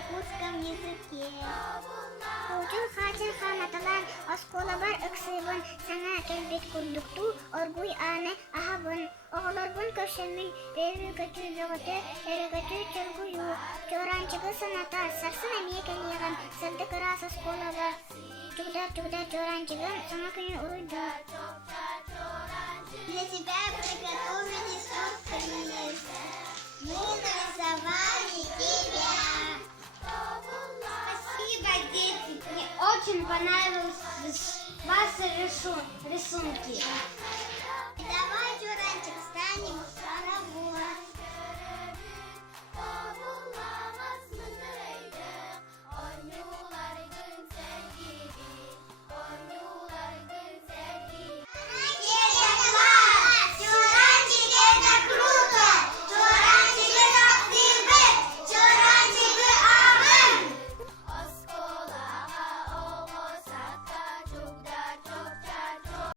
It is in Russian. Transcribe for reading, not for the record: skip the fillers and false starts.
якутском языке. Учу хатин хаматалан, осколабар ыксыбын, сана келбет курдукту, оргуй аны ахабын. Оғыларбын көшемін, реві көтü бөгөтü, өрөгөтü чөргую. Чоранчығы саната, сарсын әмие келеғын, сырды кырас осколабар. Чугдар чоранчығын, сана күнін уруйду. Для тебя приготовили сюрприз. Мы нарисовали тебя. Спасибо, дети. Мне очень понравились ваши рисунки.